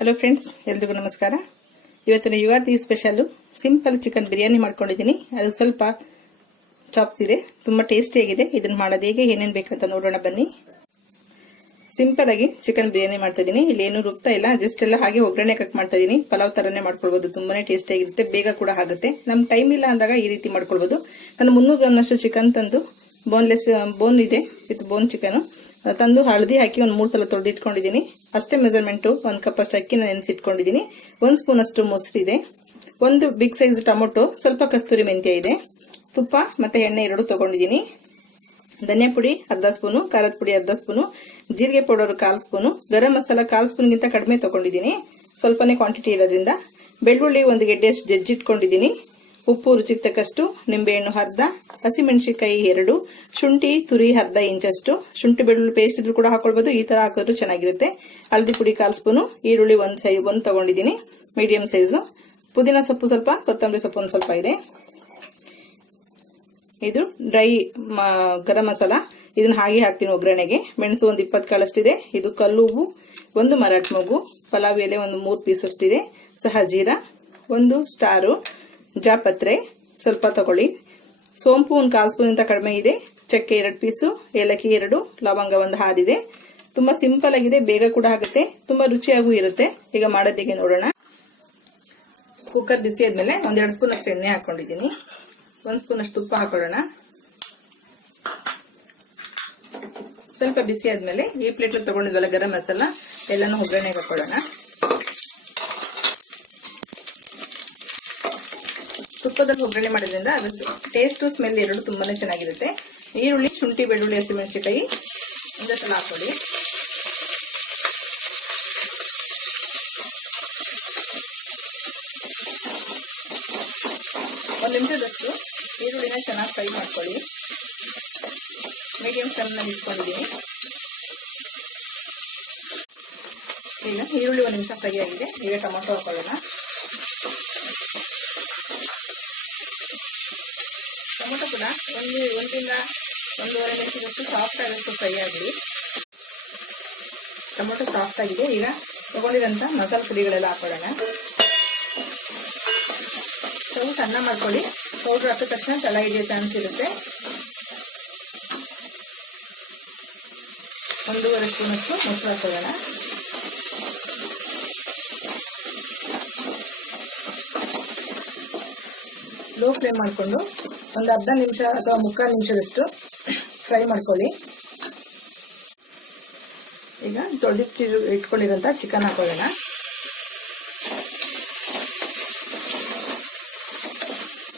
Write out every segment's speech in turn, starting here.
Hello friends, ಎಲ್ರಿಗೂ ನಮಸ್ಕಾರ. ಇವತ್ತಿನ Ugadi special simple chicken biryani ಮಾಡ್ಕೊಂಡಿದ್ದೀನಿ. ಅದು ಸ್ವಲ್ಪ ಚಾಪ್ಸ್ ಇದೆ, ತುಂಬಾ ಟೇಸ್ಟಿ ಆಗಿದೆ. ಇದನ್ನ ಮಾಡೋದು ಹೇಗೆ, ಏನೇನು ಬೇಕಂತ ನೋಡೋಣ ಬನ್ನಿ. ಸಿಂಪಲ್ ಆಗಿ ಚಿಕನ್ ಬಿರಿಯಾನಿ ಮಾಡ್ತಾ ಇದೀನಿ. ಇಲ್ಲಿ ಏನು ರುಬ್ತಾ ಇಲ್ಲ, ಜಸ್ಟ್ ಎಲ್ಲ ಹಾಗೆ ಒಗ್ಗರಣೆ ಕಟ್ ಮಾಡ್ತಾ ಇದೀನಿ. ಪಲಾವ್ ತರನೇ ಮಾಡ್ಕೊಳ್ಬಹುದು, ತುಂಬಾನೇ ಟೇಸ್ಟಿ ಆಗಿರುತ್ತೆ, ಬೇಗ ಕೂಡ ಆಗುತ್ತೆ. ನಮ್ ಟೈಮ್ ಇಲ್ಲ ಅಂದಾಗ ಈ ರೀತಿ ಮಾಡ್ಕೊಳ್ಬಹುದು. ನಾನು 300 ಗ್ರಾಮ್ನಷ್ಟು ಚಿಕನ್ ತಂದು ಬೋನ್ ಇದೆ ವಿತ್ ಬೋನ್ ಚಿಕನ್ ತಂದು ಹಳದಿ ಹಾಕಿ ಒಂದು 3 ಸಲ ತೊಳೆದು ಇಟ್ಕೊಂಡಿದ್ದೀನಿ. ಅಷ್ಟೇ ಮೆಜರ್ಮೆಂಟ್, 1 ಕಪ್ ಅಷ್ಟು ಅಕ್ಕಿನ ನೆನೆಸಿಟ್ಕೊಂಡಿದ್ದೀನಿ. 1 ಸ್ಪೂನ್ ಅಷ್ಟು ಮೊಸರು ಇದೆ, 1 ಬಿಗ್ ಸೈಜ್ ಟೊಮೊಟೊ, ಸ್ವಲ್ಪ ಕಸ್ತೂರಿ ಮೆಂತ್ಯ ಇದೆ, ತುಪ್ಪ ಮತ್ತೆ ಎಣ್ಣೆ 2 ತಗೊಂಡಿದ್ದೀನಿ. ಧನಿಯಾ ಪುಡಿ ಅರ್ಧ ಸ್ಪೂನು, ಖಾರದ ಪುಡಿ ಅರ್ಧ ಸ್ಪೂನು, ಜೀರಿಗೆ ಪೌಡರ್ 1/4 ಸ್ಪೂನು, ಗರಂ ಮಸಾಲ 1/4 ಸ್ಪೂನ್ಗಿಂತ ಕಡಿಮೆ ತಗೊಂಡಿದ್ದೀನಿ, ಸ್ವಲ್ಪನೇ ಕ್ವಾಂಟಿಟಿ ಇರೋದ್ರಿಂದ. ಬೆಳ್ಳುಳ್ಳಿ 1 ಗೆಡ್ಡೆಯಷ್ಟು ಜಜ್ಜಿಟ್ಕೊಂಡಿದ್ದೀನಿ. ಉಪ್ಪು ರುಚಿಗೆ ತಕ್ಕಷ್ಟು, ನಿಂಬೆಹಣ್ಣು ಅರ್ಧ, ಹಸಿಮೆಣಸಿನಕಾಯಿ 2, ಶುಂಠಿ ತುರಿ ಅರ್ಧ ಇಂಚಷ್ಟು. ಶುಂಠಿ ಬೆಳ್ಳುಳ್ಳಿ ಪೇಸ್ಟ್ ಇದ್ರೂ ಕೂಡ ಹಾಕೊಳ್ಬಹುದು, ಈ ತರ ಹಾಕಿದ್ರು ಚೆನ್ನಾಗಿರುತ್ತೆ. ಹಳದಿ ಪುಡಿ 1/4 ಸ್ಪೂನು, ಈರುಳ್ಳಿ 1 ತಗೊಂಡಿದ್ದೀನಿ ಮೀಡಿಯಂ ಸೈಜು, ಪುದೀನ ಸೊಪ್ಪು ಸ್ವಲ್ಪ, ಕೊತ್ತಂಬರಿ ಸೊಪ್ಪು ಒಂದು ಸ್ವಲ್ಪ ಇದೆ. ಇದು ಡ್ರೈ ಗರಂ ಮಸಾಲ, ಇದನ್ನ ಹಾಗೆ ಹಾಕ್ತೀನಿ ಒಗ್ಗರಣೆಗೆ. ಮೆಣಸು 1 20 ಕಾಳಷ್ಟಿದೆ. ಇದು ಕಲ್ಲು ಹೂವು 1 ಮರಾಠ ಮೊಗ್ಗು, ಪಲಾವ್ ಎಲೆ 3 ಪೀಸ್ ಅಷ್ಟಿದೆ, ಸಹಜೀರಾ 1 ಸ್ಟಾರು, ಜಾಪತ್ರೆ ಸ್ವಲ್ಪ ತಗೊಳ್ಳಿ, ಸೋಂಪು 1/4 ಸ್ಪೂನ್ ಇಂತ ಕಡಿಮೆ ಇದೆ, ಚಕ್ಕೆ 2 ಪೀಸು, ಏಲಕ್ಕಿ 2, ಲವಂಗ 1 ಹಾರಿದೆ. ತುಂಬಾ ಸಿಂಪಲ್ ಆಗಿದೆ, ಬೇಗ ಕೂಡ ಆಗುತ್ತೆ, ತುಂಬಾ ರುಚಿಯಾಗೂ ಇರುತ್ತೆ. ಈಗ ಮಾಡೋದಿಗೆ ನೋಡೋಣ. ಕುಕ್ಕರ್ ಬಿಸಿ ಆದ್ಮೇಲೆ 1-2 ಸ್ಪೂನ್ ಅಷ್ಟು ಎಣ್ಣೆ ಹಾಕೊಂಡಿದ್ದೀನಿ. 1 ಸ್ಪೂನ್ ಅಷ್ಟು ತುಪ್ಪ ಹಾಕೊಳ್ಳೋಣ. ಸ್ವಲ್ಪ ಬಿಸಿ ಆದ್ಮೇಲೆ ಈ ಪ್ಲೇಟ್ ತಗೊಂಡಿದ್ವಲ್ಲ ಗರಂ ಮಸಾಲ ಎಲ್ಲಾನು ಒಗ್ಗರಣೆಗೆ ಹಾಕೊಳ್ಳೋಣ. ತುಪ್ಪದಲ್ಲಿ ಒಗ್ಗರಣೆ ಮಾಡೋದ್ರಿಂದ ಅದ್ರ ಟೇಸ್ಟ್ ಸ್ಮೆಲ್ 2 ತುಂಬಾನೇ ಚೆನ್ನಾಗಿರುತ್ತೆ. ಈರುಳ್ಳಿ, ಶುಂಠಿ, ಬೆಳ್ಳುಳ್ಳಿ, ಹಸಿಮೆಣಸಿನಕಾಯಿ ಒಂದೇ ಸಲ ಹಾಕೊಳ್ಳಿ. ಒಂದು ನಿಮಿಷದಷ್ಟು ಈರುಳ್ಳಿನ ಚೆನ್ನಾಗಿ ಫ್ರೈ ಮಾಡ್ಕೊಳ್ಳಿ. ಮೀಡಿಯಂ ಫ್ಲೇಮ್ನಲ್ಲಿ ಇಟ್ಕೊಂಡಿದ್ದೀನಿ. ಈಗ ಈರುಳ್ಳಿ 1 ನಿಮಿಷ ಫ್ರೈ ಆಗಿದೆ. ಈಗ ಟೊಮೊಟೊ ಹಾಕೊಳ್ಳೋಣ. ಟೊಮೊಟೊ ಕೂಡ 1 ರಿಂದ 1.5 ನಿಮಿಷದಷ್ಟು ಸಾಫ್ಟ್ ಆಗೋಷ್ಟು ಫ್ರೈ ಆಗಲಿ. ಟೊಮೊಟೊ ಸಾಫ್ಟ್ ಆಗಿದೆ. ಈಗ ತಗೊಂಡಿರಂತ ಮಸಾಲೆ ಪುಡಿಗಳೆಲ್ಲ ಹಾಕೊಳ್ಳೋಣ. ಸ್ಟವ್ ಸಣ್ಣ ಮಾಡ್ಕೊಳ್ಳಿ, ಪೌಡರ್ ಹಾಕಿದ ತಕ್ಷಣ ತಳ ಹಿಡಿಯೋ ಚಾನ್ಸ್ ಇರುತ್ತೆ. 1.5 ಸ್ಪೂನ್ ಅಷ್ಟು ಮೊಸರು ಹಾಕೊಳ್ಳೋಣ. ಲೋ ಫ್ಲೇಮ್ ಮಾಡಿಕೊಂಡು ಒಂದು ಅರ್ಧ ನಿಮಿಷ ಅಥವಾ 3/4 ನಿಮಿಷದಷ್ಟು ಫ್ರೈ ಮಾಡ್ಕೊಳ್ಳಿ. ಈಗ ತೊಳೆದಿಟ್ಟು ಇಟ್ಕೊಂಡಿರೋಂಥ ಚಿಕನ್ ಹಾಕೊಳ್ಳೋಣ.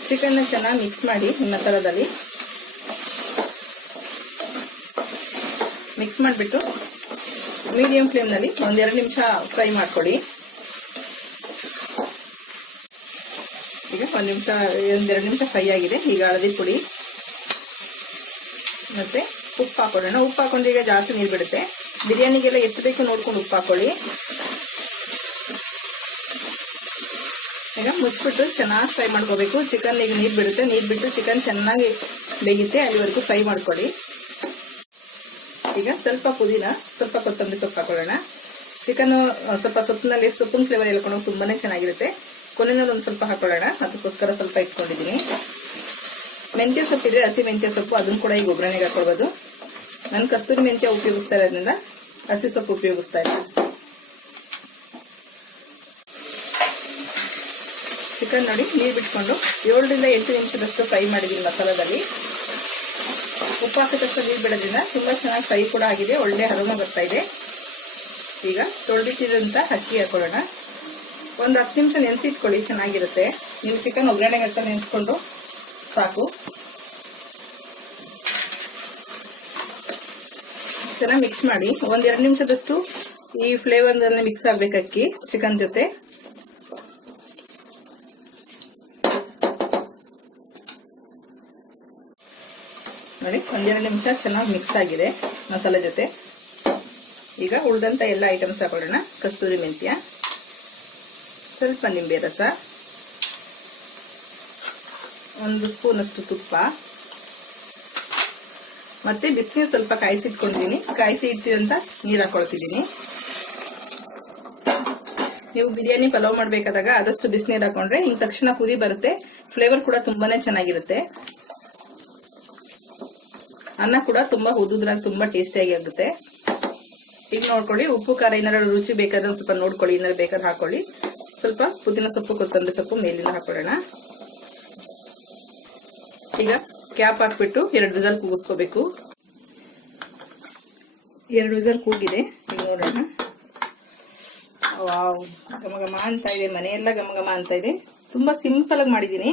ಚಿಕನ್ ಚೆನ್ನಾಗಿ ಮಿಕ್ಸ್ ಮಾಡಿ ಈ ಮಸಾಲದಲ್ಲಿ ಮಿಕ್ಸ್ ಮಾಡಿಬಿಟ್ಟು ಮೀಡಿಯಂ ಫ್ಲೇಮ್ನಲ್ಲಿ 1-2 ನಿಮಿಷ ಫ್ರೈ ಮಾಡ್ಕೊಳ್ಳಿ. ಈಗ 1-2 ನಿಮಿಷ ಫ್ರೈ ಆಗಿದೆ. ಈಗ ಹಳದಿ ಪುಡಿ ಮತ್ತೆ ಉಪ್ಪು ಹಾಕೊಳ್ಳೋಣ. ಉಪ್ಪು ಹಾಕೊಂಡ್ರೆ ಈಗ ಜಾಸ್ತಿ ನೀರು ಬಿಡುತ್ತೆ. ಬಿರಿಯಾನಿಗೆಲ್ಲ ಎಷ್ಟು ಬೇಕು ನೋಡ್ಕೊಂಡು ಉಪ್ಪು ಹಾಕೊಳ್ಳಿ. ಈಗ ಮುಚ್ಚಿಬಿಟ್ಟು ಚೆನ್ನಾಗಿ ಫ್ರೈ ಮಾಡ್ಕೋಬೇಕು. ಚಿಕನ್ ಈಗ ನೀರು ಬಿಡುತ್ತೆ, ನೀರು ಬಿಟ್ಟು ಚಿಕನ್ ಚೆನ್ನಾಗಿ ಬೇಯುತ್ತೆ, ಅಲ್ಲಿವರೆಗೂ ಫ್ರೈ ಮಾಡ್ಕೊಳ್ಳಿ. ಈಗ ಸ್ವಲ್ಪ ಪುದೀನ, ಸ್ವಲ್ಪ ಕೊತ್ತಂಬರಿ ಸೊಪ್ಪು ಹಾಕೊಳ್ಳೋಣ. ಚಿಕನ್ ಸ್ವಲ್ಪ ಸೊಪ್ಪಿನ ಫ್ಲೇವರ್ ಹೇಳ್ಕೊಂಡು ತುಂಬಾನೇ ಚೆನ್ನಾಗಿರುತ್ತೆ. ಕೊನೆಯಲ್ಲಿ 1 ಸ್ವಲ್ಪ ಹಾಕೊಳ್ಳೋಣ, ಅದಕ್ಕೋಸ್ಕರ ಸ್ವಲ್ಪ ಇಟ್ಕೊಂಡಿದ್ದೀನಿ. ಮೆಂತ್ಯ ಸೊಪ್ಪು ಇದೆ, ಹಸಿ ಮೆಂತ್ಯ ಸೊಪ್ಪು, ಅದನ್ನು ಕೂಡ ಈಗ ಒಗ್ಗರಣೆಗೆ ಹಾಕೊಳ್ಬೋದು. ನಾನು ಕಸ್ತೂರಿ ಮೆಂತ್ಯ ಉಪಯೋಗಿಸ್ತಾ ಇರೋದ್ರಿಂದ ಹಸಿ ಸೊಪ್ಪು ಉಪಯೋಗಿಸ್ತಾ ಇಲ್ಲ. ಚಿಕನ್ ನೋಡಿ ನೀರು ಬಿಟ್ಕೊಂಡು 7 ರಿಂದ 8 ನಿಮಿಷದಷ್ಟು ಫ್ರೈ ಮಾಡಿದ್ದೀನಿ ಮಸಾಲದಲ್ಲಿ. ಉಪ್ಪು ಹಾಕಿದ ತಕ್ಷಣ ನೀರು ಬಿಡೋದ್ರಿಂದ ತುಂಬಾ ಚೆನ್ನಾಗಿ ಫ್ರೈ ಕೂಡ ಆಗಿದೆ, ಒಳ್ಳೆ ಅರೋಮಾ ಬರ್ತಾ ಇದೆ. ಈಗ ತೊಳೆದಿಟ್ಟಿರೋಂಥ ಅಕ್ಕಿ ಹಾಕೊಳ್ಳೋಣ. 10 ನಿಮಿಷ ನೆನೆಸಿಟ್ಕೊಳ್ಳಿ, ಚೆನ್ನಾಗಿರುತ್ತೆ. ನೀವು ಚಿಕನ್ ಒಗ್ಗರಣೆಗೆ ಹಾಕಿ ನೆನೆಸ್ಕೊಂಡು ಸಾಕು. ಚೆನ್ನಾಗಿ ಮಿಕ್ಸ್ ಮಾಡಿ 1-2 ನಿಮಿಷದಷ್ಟು ಈ ಫ್ಲೇವರ್ ಮಿಕ್ಸ್ ಆಗ್ಬೇಕು ಅಕ್ಕಿ ಚಿಕನ್ ಜೊತೆ. ನೋಡಿ 1-2 ನಿಮಿಷ ಚೆನ್ನಾಗಿ ಮಿಕ್ಸ್ ಆಗಿದೆ ಮಸಾಲೆ ಜೊತೆ. ಈಗ ಉಳಿದಂತ ಎಲ್ಲ ಐಟಮ್ಸ್ ಹಾಕೊಳ್ಳೋಣ. ಕಸ್ತೂರಿ ಮೆಂತ್ಯ, ಸ್ವಲ್ಪ ನಿಂಬೆ ರಸ, 1 ಸ್ಪೂನ್ ಅಷ್ಟು ತುಪ್ಪ, ಮತ್ತೆ ಬಿಸಿನೀರು ಸ್ವಲ್ಪ ಕಾಯಿಸಿ ಇಟ್ಕೊಂಡಿದ್ದೀನಿ. ಕಾಯಿಸಿ ಇಟ್ಟಿರಂತ ನೀರು ಹಾಕೊಳ್ತಿದ್ದೀನಿ. ನೀವು ಬಿರಿಯಾನಿ ಪಲಾವ್ ಮಾಡಬೇಕಾದಾಗ ಆದಷ್ಟು ಬಿಸಿನೀರು ಹಾಕೊಂಡ್ರೆ ಹಿಂಗ್ ತಕ್ಷಣ ಕುದಿ ಬರುತ್ತೆ. ಫ್ಲೇವರ್ ಕೂಡ ತುಂಬಾನೇ ಚೆನ್ನಾಗಿರುತ್ತೆ. ಅನ್ನ ಕೂಡ ತುಂಬಾ ಉದುದ್ರಾಗಿ ತುಂಬಾ ಟೇಸ್ಟಿಯಾಗಿ ಆಗುತ್ತೆ. ಈಗ ನೋಡ್ಕೊಳ್ಳಿ, ಉಪ್ಪು ಖಾರ ಏನಾದ್ರು ರುಚಿ ಬೇಕಾದ್ರೆ ಸ್ವಲ್ಪ ನೋಡ್ಕೊಳ್ಳಿ, ಏನಾದ್ರು ಬೇಕಾದ್ರೆ ಹಾಕೊಳ್ಳಿ. ಸ್ವಲ್ಪ ಪುದೀನ ಸೊಪ್ಪು, ಕೊತ್ತಂಬರಿ ಸೊಪ್ಪು ಮೇಲಿಂದ ಹಾಕೊಳ್ಳೋಣ. ಈಗ ಕ್ಯಾಪ್ ಹಾಕ್ಬಿಟ್ಟು 2 ವಿಸಲ್ ಕೂಗಿಸ್ಕೋಬೇಕು. 2 ವಿಸಲ್ ಕೂಗಿದೆ. ಈಗ ನೋಡೋಣ. ವಾವ್, ಘಮ ಘಮ ಅಂತ ಇದೆ, ಮನೆಯೆಲ್ಲ ಘಮ ಘಮ ಅಂತ ಇದೆ. ತುಂಬಾ ಸಿಂಪಲ್ ಆಗಿ ಮಾಡಿದೀನಿ.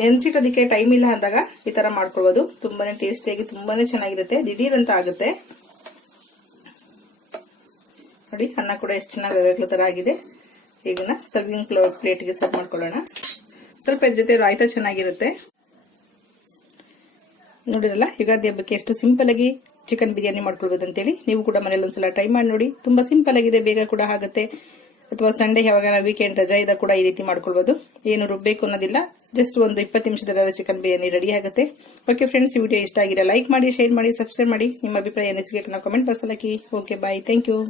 ನೆನ್ಸಿಟ್ಟೋದಕ್ಕೆ ಟೈಮ್ ಇಲ್ಲ ಅಂದಾಗ ಈ ತರ ಮಾಡ್ಕೊಳ್ಬೋದು. ತುಂಬಾನೇ ಟೇಸ್ಟಿಯಾಗಿ ತುಂಬಾನೇ ಚೆನ್ನಾಗಿರುತ್ತೆ. ದಿಢೀರ್ ಅಂತ ಆಗುತ್ತೆ ನೋಡಿ. ಅನ್ನ ಕೂಡ ಎಷ್ಟು ಚೆನ್ನಾಗಿ ಆಗೋ ತರ ಆಗಿದೆ. ಈಗ ಸರ್ವಿಂಗ್ ಪ್ಲೇಟ್ಗೆ ಸರ್ವ್ ಮಾಡ್ಕೊಳ್ಳೋಣ. ಸ್ವಲ್ಪ ಇದ್ರ ಜೊತೆ ರಾಯ್ತ ಚೆನ್ನಾಗಿರುತ್ತೆ. ನೋಡಿರಲ್ಲ, ಯುಗಾದಿ ಹಬ್ಬಕ್ಕೆ ಎಷ್ಟು ಸಿಂಪಲ್ ಆಗಿ ಚಿಕನ್ ಬಿರಿಯಾನಿ ಮಾಡ್ಕೊಳ್ಬೋದು ಅಂತೇಳಿ. ನೀವು ಕೂಡ ಮನೇಲಿ ಒಂದ್ಸಲ ಟ್ರೈ ಮಾಡಿ ನೋಡಿ. ತುಂಬಾ ಸಿಂಪಲ್ ಆಗಿದೆ, ಬೇಗ ಕೂಡ ಆಗುತ್ತೆ. ಅಥವಾ ಸಂಡೇ ಯಾವಾಗ ವೀಕೆಂಡ್ ರಜಾ ಇದ್ದಾಗ ಕೂಡ ಈ ರೀತಿ ಮಾಡ್ಕೊಳ್ಬೋದು. ಏನು ರುಬ್ಬೇಕು ಅನ್ನೋದಿಲ್ಲ, ಜಸ್ಟ್ ಒಂದು 20 ನಿಮಿಷದಲ್ಲಿ ಚಿಕನ್ ಬಿರಿಯಾನಿ ರೆಡಿ ಆಗುತ್ತೆ. ಓಕೆ ಫ್ರೆಂಡ್ಸ್, ಈ ವಿಡಿಯೋ ಇಷ್ಟ ಆಗಿರೋ ಲೈಕ್ ಮಾಡಿ, ಶೇರ್ ಮಾಡಿ, ಸಬ್ಸ್ಕ್ರೈಬ್ ಮಾಡಿ. ನಿಮ್ಮ ಅಭಿಪ್ರಾಯ ಅನಿಸಿಕೆ ಕಮೆಂಟ್ ಬಾಕ್ಸ್ ಅಲ್ಲಿ ಹಾಕಿ. Okay, bye, thank you.